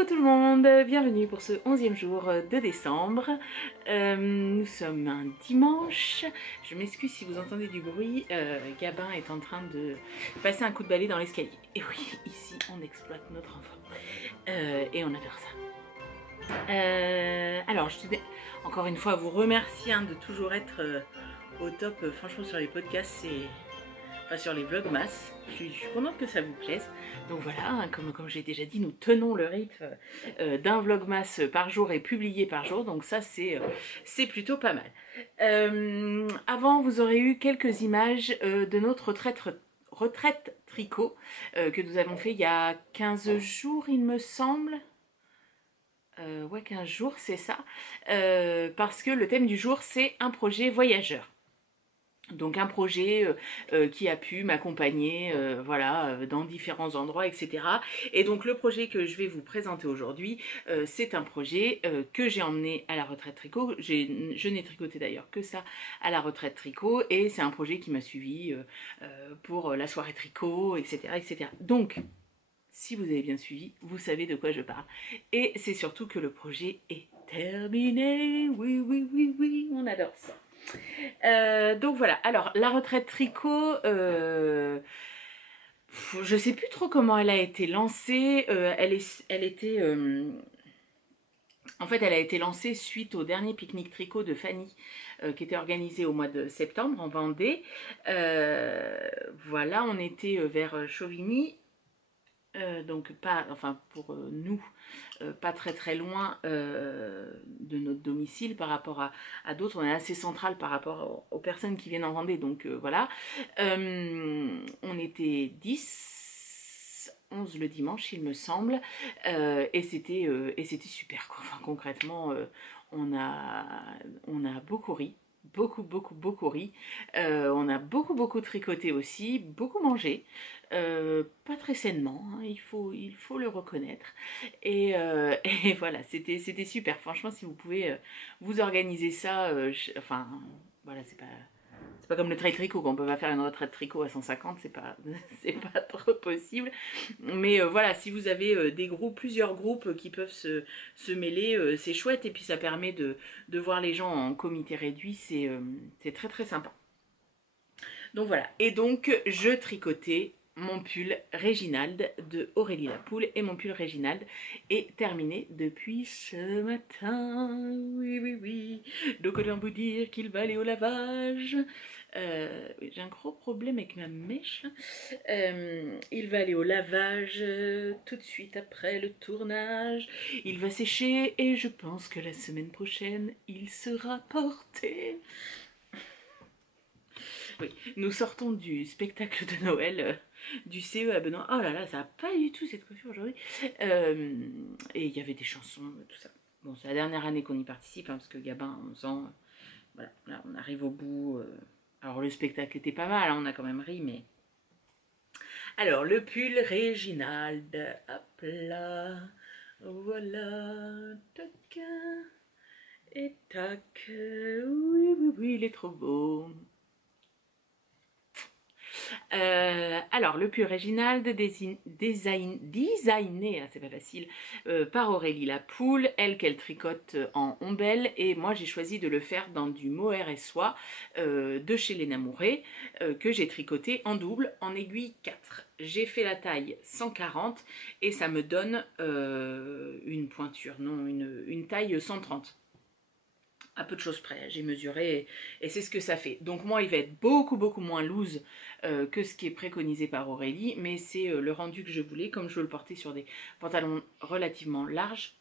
Coucou tout le monde, bienvenue pour ce 11e jour de décembre. Nous sommes un dimanche. Je m'excuse si vous entendez du bruit. Gabin est en train de passer un coup de balai dans l'escalier. Et oui, ici on exploite notre enfant. Et on adore ça. Alors, je tenais encore une fois à vous remercier de toujours être au top. Franchement, sur les podcasts, c'est... Enfin, sur les vlogmas, je suis contente que ça vous plaise. Donc voilà, comme j'ai déjà dit, nous tenons le rythme d'un vlogmas par jour et publié par jour. Donc ça, c'est plutôt pas mal. Avant, vous aurez eu quelques images de notre retraite tricot que nous avons fait il y a 15 jours, il me semble. Ouais, 15 jours, c'est ça. Parce que le thème du jour, c'est un projet voyageur. Donc un projet qui a pu m'accompagner voilà, dans différents endroits, etc. Et donc le projet que je vais vous présenter aujourd'hui, c'est un projet que j'ai emmené à la retraite tricot. Je n'ai tricoté d'ailleurs que ça à la retraite tricot. Et c'est un projet qui m'a suivi pour la soirée tricot, etc., etc. Donc, si vous avez bien suivi, vous savez de quoi je parle. Et c'est surtout que le projet est terminé. Oui, oui, oui, oui, on adore ça. Donc voilà, alors la retraite tricot, je sais plus trop comment elle a été lancée. En fait, elle a été lancée suite au dernier pique-nique tricot de Fanny, qui était organisé au mois de septembre en Vendée. Voilà, on était vers Chauvigny. Donc pas, enfin pour nous, pas très très loin de notre domicile par rapport à d'autres. On est assez central par rapport aux personnes qui viennent en Vendée, donc voilà. On était 10, 11 le dimanche il me semble, et c'était super quoi. Enfin concrètement, on a beaucoup ri. Beaucoup ri. On a beaucoup tricoté aussi, beaucoup mangé. Pas très sainement, hein, il faut le reconnaître. Et, et voilà, c'était super. Franchement, si vous pouvez vous organiser ça, enfin, voilà, c'est pas comme le trail tricot, qu'on peut pas faire une retraite tricot à 150, c'est pas trop possible. Mais voilà, si vous avez plusieurs groupes qui peuvent se mêler, c'est chouette. Et puis ça permet de voir les gens en comité réduit, c'est très très sympa. Donc voilà, et donc je tricotais mon pull Réginald de Aurélie Lapoule, et mon pull Réginald est terminé depuis ce matin. Oui, oui, oui. Donc autant vous dire qu'il va aller au lavage. J'ai un gros problème avec ma mèche. Il va aller au lavage tout de suite après le tournage. Il va sécher et je pense que la semaine prochaine, il sera porté. Oui, nous sortons du spectacle de Noël du CE à Benoît. Oh là là, ça va pas du tout cette coiffure aujourd'hui. Et il y avait des chansons, tout ça. Bon, c'est la dernière année qu'on y participe, hein, parce que Gabin a 11 ans. Voilà, là, on arrive au bout. Alors, le spectacle était pas mal, hein, on a quand même ri, mais... Alors, le pull Réginald, hop là, voilà, tac, et tac, oui, oui, oui, il est trop beau. Alors, le pull Réginald, designé, c'est pas facile, par Aurélie Lapoule, elle qu'elle tricote en ombelle, et moi j'ai choisi de le faire dans du mohair et soie de chez Léna Mouret, que j'ai tricoté en double, en aiguille 4. J'ai fait la taille 140 et ça me donne une pointure, non, une taille 130. À peu de choses près, j'ai mesuré et c'est ce que ça fait. Donc moi il va être beaucoup moins loose que ce qui est préconisé par Aurélie, mais c'est le rendu que je voulais, comme je veux le porter sur des pantalons relativement larges.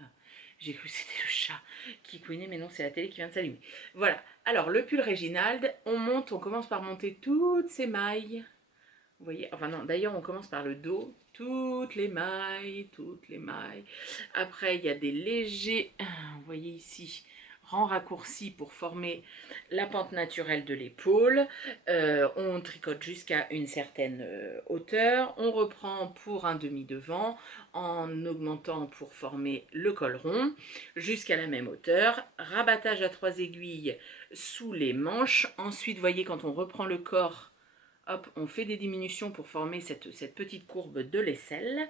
Ah, j'ai cru que c'était le chat qui couinait, mais non, c'est la télé qui vient de s'allumer. Voilà, alors le pull Réginald, on commence par monter toutes ces mailles. Vous voyez, enfin non, d'ailleurs on commence par le dos, toutes les mailles. Après il y a des légers, vous voyez ici, rangs raccourcis pour former la pente naturelle de l'épaule. On tricote jusqu'à une certaine hauteur, on reprend pour un demi-devant en augmentant pour former le col rond jusqu'à la même hauteur, rabattage à 3 aiguilles sous les manches. Ensuite, vous voyez, quand on reprend le corps, hop, on fait des diminutions pour former cette petite courbe de l'aisselle.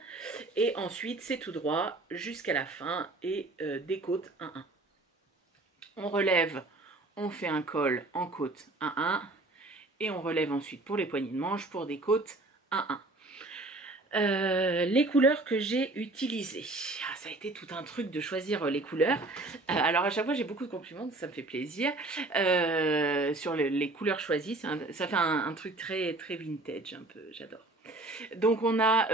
Et ensuite, c'est tout droit jusqu'à la fin et des côtes 1-1. On relève, on fait un col en côte 1-1. Et on relève ensuite pour les poignées de manche pour des côtes 1-1. Les couleurs que j'ai utilisées. Ah, ça a été tout un truc de choisir les couleurs. Alors à chaque fois j'ai beaucoup de compliments, ça me fait plaisir. Sur les couleurs choisies, ça fait un truc très, très vintage un peu, j'adore. Donc on a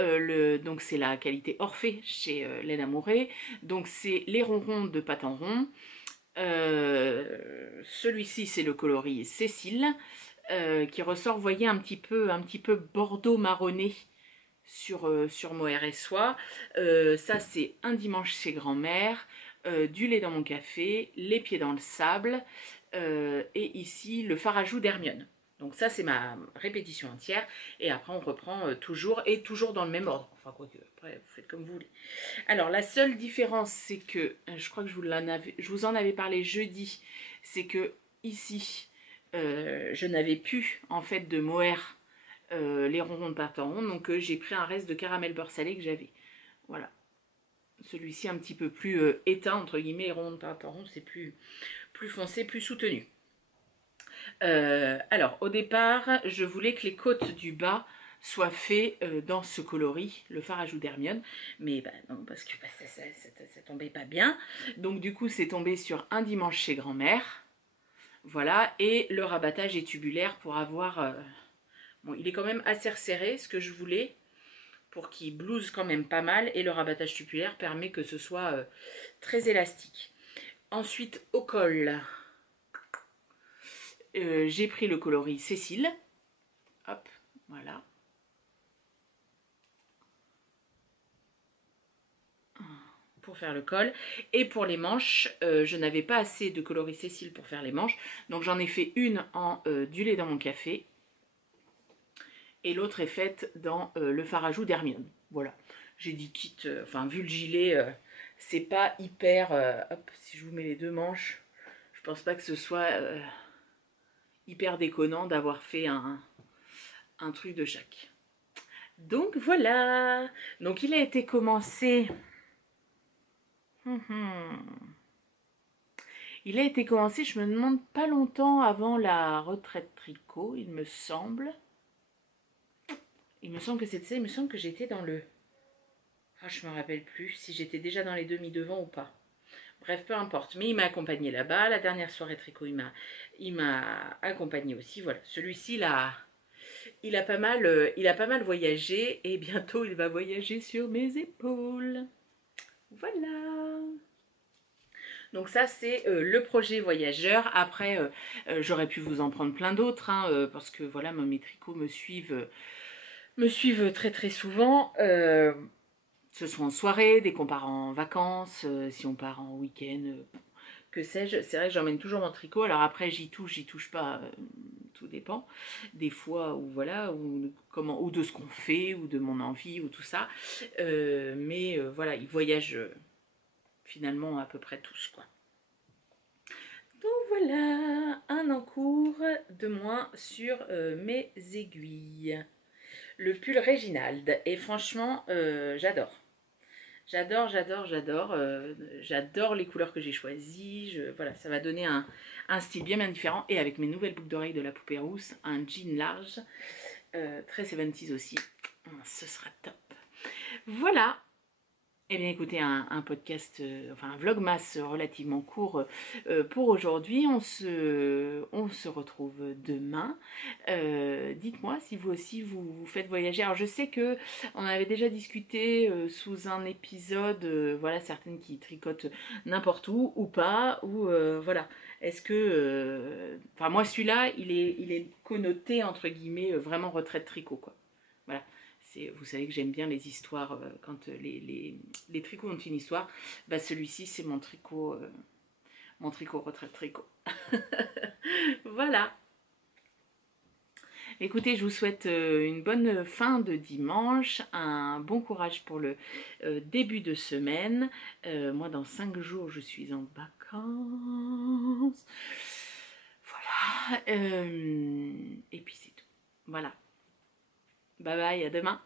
donc c'est la qualité Orphée chez Laine Amourée. Donc c'est les ronrons de pâte en rond. Celui-ci c'est le coloris Cécile. Qui ressort, vous voyez, un petit peu bordeaux marronné sur Mohair et Soie. Ça, c'est un dimanche chez grand-mère, du lait dans mon café, les pieds dans le sable, et ici, le Farajou d'Hermione. Donc ça, c'est ma répétition entière, et après, on reprend toujours dans le même ordre. Enfin, quoique, après, vous faites comme vous voulez. Alors, la seule différence, c'est que, je crois que je vous en avais parlé jeudi, c'est que ici, je n'avais plus, en fait, de mohair les ronrons de pâte en rond, donc j'ai pris un reste de caramel beurre salé que j'avais. Voilà. Celui-ci un petit peu plus éteint, entre guillemets, les ronrons de pâte en rond, c'est plus foncé, plus soutenu. Alors, au départ, je voulais que les côtes du bas soient faites dans ce coloris, le Farajou d'Hermione, mais bah, non, parce que bah, ça tombait pas bien. Donc du coup, c'est tombé sur un dimanche chez grand-mère. Voilà, et le rabattage est tubulaire pour avoir... Bon, il est quand même assez resserré, ce que je voulais, pour qu'il blouse quand même pas mal. Et le rabattage tubulaire permet que ce soit très élastique. Ensuite, au col, j'ai pris le coloris Cécile. Hop, voilà. Pour faire le col. Et pour les manches, je n'avais pas assez de coloris Cécile pour faire les manches. Donc j'en ai fait une en du lait dans mon café. Et l'autre est faite dans le Farajou d'Hermione. Voilà. J'ai dit quitte, enfin vu le gilet, c'est pas hyper... hop, si je vous mets les deux manches, je pense pas que ce soit hyper déconnant d'avoir fait un truc de chaque. Donc voilà. Donc il a été commencé... Il a été commencé, je me demande, pas longtemps avant la retraite tricot, il me semble. Il me semble que c'était ça, il me semble que j'étais dans le... Ah, je me rappelle plus si j'étais déjà dans les demi-devants ou pas. Bref, peu importe. Mais il m'a accompagné là-bas. La dernière soirée tricot, il m'a accompagné aussi. Voilà. Celui-ci, il a pas mal voyagé. Et bientôt, il va voyager sur mes épaules. Voilà. Donc ça, c'est le projet voyageur. Après, j'aurais pu vous en prendre plein d'autres. Hein, parce que voilà, mes tricots me suivent très très souvent. Ce soit en soirée, dès qu'on part en vacances, si on part en week-end, que sais-je. C'est vrai que j'emmène toujours mon tricot. Alors après, j'y touche pas, tout dépend. Des fois, ou voilà, ou de ce qu'on fait, ou de mon envie, ou tout ça. Mais voilà, ils voyagent finalement à peu près tous, quoi. Donc voilà, un encours de moins sur mes aiguilles. Le pull Réginald. Et franchement, j'adore. J'adore. J'adore les couleurs que j'ai choisies. Voilà, ça va donner un style bien différent. Et avec mes nouvelles boucles d'oreilles de la poupée rousse, un jean large, très 70s aussi. Ce sera top. Voilà. Eh bien écoutez, un podcast, enfin un vlogmas relativement court pour aujourd'hui. On se retrouve demain. Dites-moi si vous aussi vous faites voyager. Alors je sais que on avait déjà discuté sous un épisode, voilà, certaines qui tricotent n'importe où ou pas, ou voilà. Est-ce que, enfin moi celui-là, il est connoté entre guillemets vraiment retraite tricot, quoi. Voilà. Vous savez que j'aime bien les histoires, quand les tricots ont une histoire. Bah, celui-ci, c'est mon tricot retraite tricot. Voilà. Écoutez, je vous souhaite une bonne fin de dimanche, un bon courage pour le début de semaine. Moi, dans 5 jours, je suis en vacances. Voilà. Et puis c'est tout. Voilà. Bye bye, à demain.